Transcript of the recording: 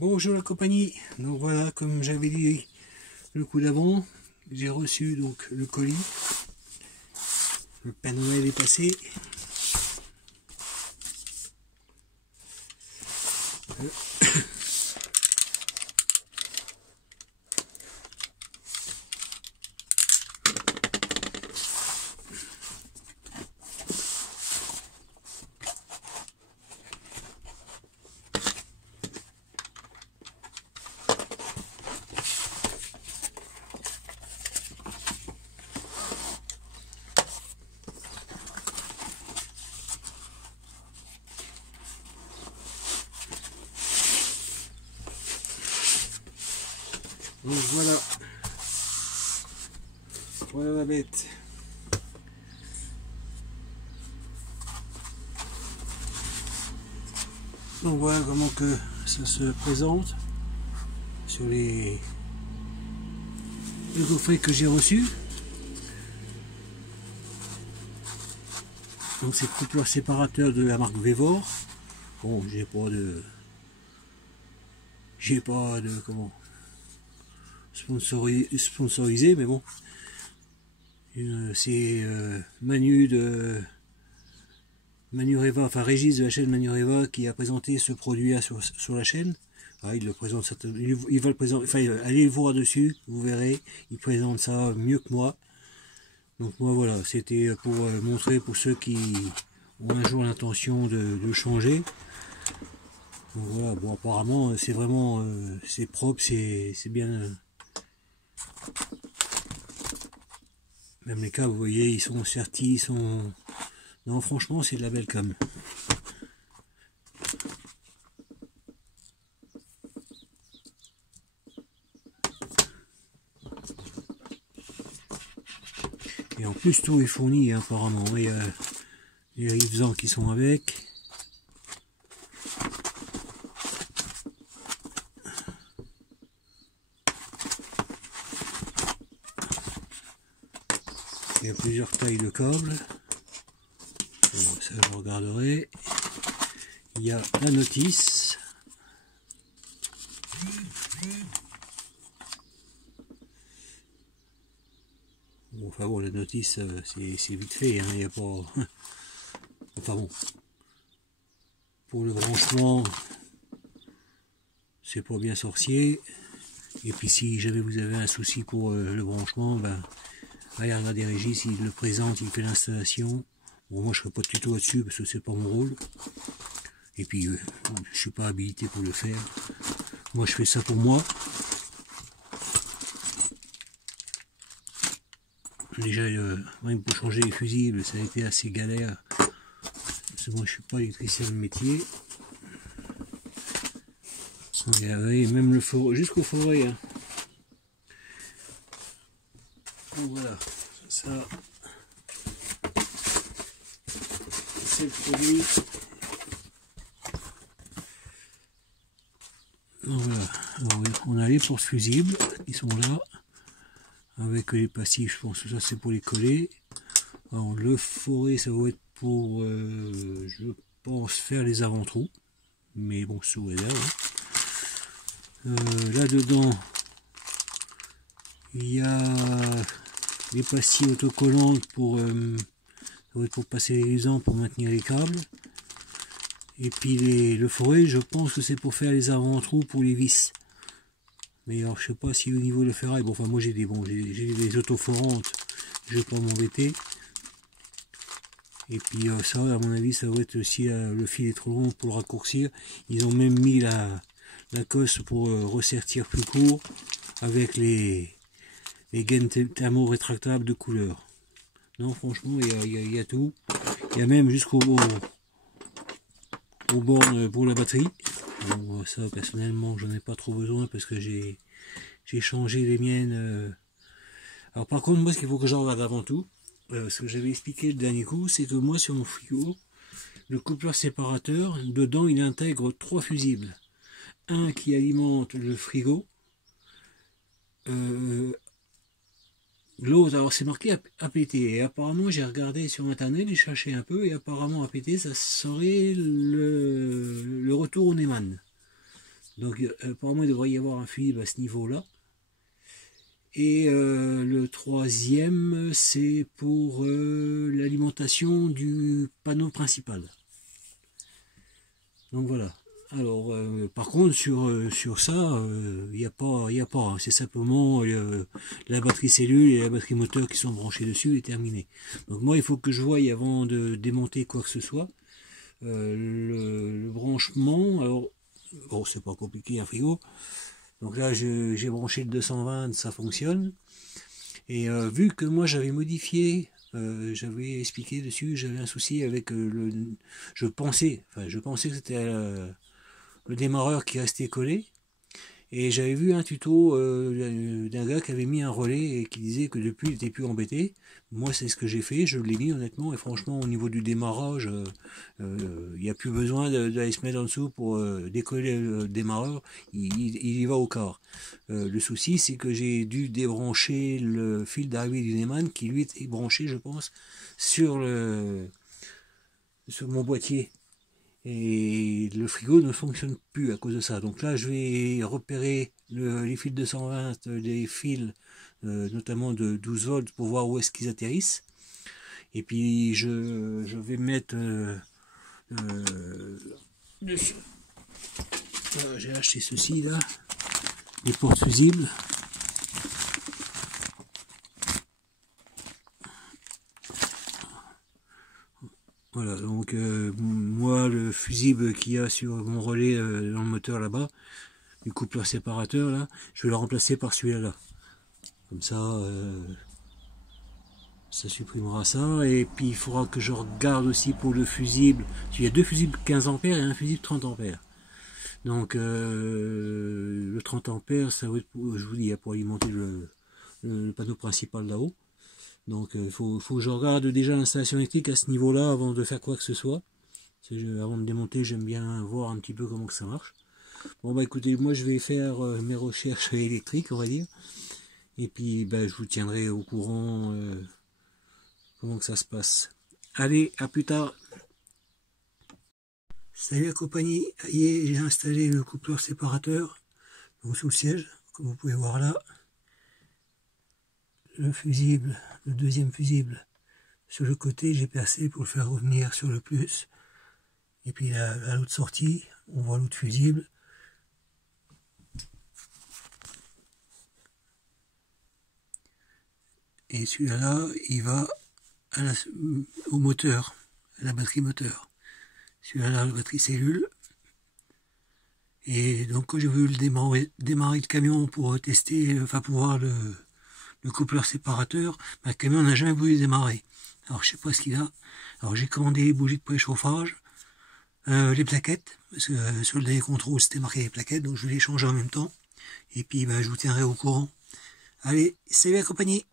Bonjour la compagnie, donc voilà, comme j'avais dit le coup d'avant, j'ai reçu donc le colis, le Père Noël est passé. Donc voilà la bête. Donc voilà comment que ça se présente sur les coffrets que j'ai reçus. Donc c'est le coupeur séparateur de la marque Vevor. Bon, j'ai pas de comment sponsorisé, mais bon, c'est Manureva, enfin Régis de la chaîne Manureva qui a présenté ce produit là sur la chaîne. Ah, il le présente, il va le présenter, enfin allez le voir dessus, vous verrez, il présente ça mieux que moi. Donc moi voilà, c'était pour montrer pour ceux qui ont un jour l'intention de changer. Donc voilà, bon apparemment c'est vraiment c'est propre, c'est bien. Même les câbles, vous voyez, ils sont sertis, ils sont... Non, franchement, c'est de la belle com. Et en plus, tout est fourni, hein, apparemment. Il y a les rivesans qui sont avec. Il y a plusieurs tailles de câbles. Bon, ça, je regarderai. Il y a la notice. Bon, enfin bon, la notice, c'est vite fait, hein, il n'y a pas... Enfin bon, pour le branchement, c'est pas bien sorcier. Et puis si jamais vous avez un souci pour le branchement, ben, regardez Régis, il le présente, il fait l'installation. Bon, moi je ne ferai pas de tuto là-dessus parce que c'est pas mon rôle. Et puis je suis pas habilité pour le faire. Moi je fais ça pour moi. Déjà même pour changer les fusibles, ça a été assez galère. Parce que moi je suis pas électricien de métier. Regardez, même le forêt, jusqu'au forêt. Hein. Donc voilà, ça c'est le produit. Donc voilà, alors, on a les porte-fusibles qui sont là, avec les passifs, je pense que ça c'est pour les coller. Alors le forêt ça va être pour, je pense, faire les avant-trous, mais bon, sous réserve. Là-dedans, il y a les pastilles autocollantes pour, ça va être pour passer les lisants, pour maintenir les câbles. Et puis le forêt, je pense que c'est pour faire les avant-trous pour les vis. Mais alors je sais pas si au niveau de ferraille, bon enfin moi j'ai des autoforantes, je vais pas m'embêter. Et puis ça à mon avis ça va être aussi le fil est trop long pour le raccourcir. Ils ont même mis la cosse pour ressertir plus court avec les gaines thermo-rétractables de couleur. Non franchement il y a tout. Il y a même jusqu'au aux bornes pour la batterie. Bon, ça personnellement j'en ai pas trop besoin parce que j'ai changé les miennes. Alors par contre moi ce qu'il faut que j'en regarde avant tout, ce que j'avais expliqué le dernier coup, c'est que moi sur mon frigo, le coupleur séparateur, dedans il intègre 3 fusibles. Un qui alimente le frigo, l'autre, alors c'est marqué APT, et apparemment j'ai regardé sur internet, j'ai cherché un peu, et apparemment APT ça serait le retour au Neumann. Donc apparemment il devrait y avoir un fusible à ce niveau-là. Et le troisième, c'est pour l'alimentation du panneau principal. Donc voilà. Alors, par contre, sur ça, il n'y a pas, hein. C'est simplement la batterie cellule et la batterie moteur qui sont branchées dessus et terminé. Donc moi, il faut que je voie avant de démonter quoi que ce soit le branchement. Alors, bon, c'est pas compliqué un frigo. Donc là, j'ai branché le 220, ça fonctionne. Et vu que moi j'avais modifié, j'avais expliqué dessus, j'avais un souci avec je pensais que c'était le démarreur qui restait collé. Et j'avais vu un tuto d'un gars qui avait mis un relais et qui disait que depuis il n'était plus embêté. Moi c'est ce que j'ai fait, je l'ai mis honnêtement, et franchement au niveau du démarrage, il n'y a plus besoin d'aller se mettre en dessous pour décoller le démarreur, il y va au quart. Le souci c'est que j'ai dû débrancher le fil d'arrivée du Neumann qui lui était branché je pense sur mon boîtier. Et le frigo ne fonctionne plus à cause de ça. Donc là, je vais repérer les fils 220, les fils notamment de 12 volts pour voir où est-ce qu'ils atterrissent. Et puis je vais mettre dessus. J'ai acheté ceci là, les portes fusibles. Voilà, donc moi le fusible qu'il y a sur mon relais dans le moteur là-bas, du coupleur séparateur là, je vais le remplacer par celui-là. Comme ça, ça supprimera ça. Et puis il faudra que je regarde aussi pour le fusible. Il y a deux fusibles 15 ampères et un fusible 30 ampères. Donc le 30 ampères, ça va être je vous dis, pour alimenter le panneau principal là-haut. Donc il faut que je regarde déjà l'installation électrique à ce niveau-là avant de faire quoi que ce soit. Avant de démonter, j'aime bien voir un petit peu comment que ça marche. Bon bah écoutez, moi je vais faire mes recherches électriques, on va dire. Et puis bah, je vous tiendrai au courant comment que ça se passe. Allez, à plus tard. Salut la compagnie, j'ai installé le coupleur séparateur donc sous le siège, comme vous pouvez voir là. Le fusible, le deuxième fusible sur le côté, j'ai percé pour le faire revenir sur le plus. Et puis à l'autre sortie, on voit l'autre fusible. Et celui-là, il va au moteur, à la batterie moteur. Celui-là, la batterie cellule. Et donc quand j'ai voulu démarrer le camion pour tester, enfin pour voir le coupleur séparateur, le camion n'a jamais voulu démarrer. Alors je sais pas ce qu'il a. Alors j'ai commandé les bougies de préchauffage, les plaquettes, parce que sur le dernier contrôle c'était marqué les plaquettes, donc je vais les changer en même temps. Et puis bah, je vous tiendrai au courant. Allez, salut la compagnie!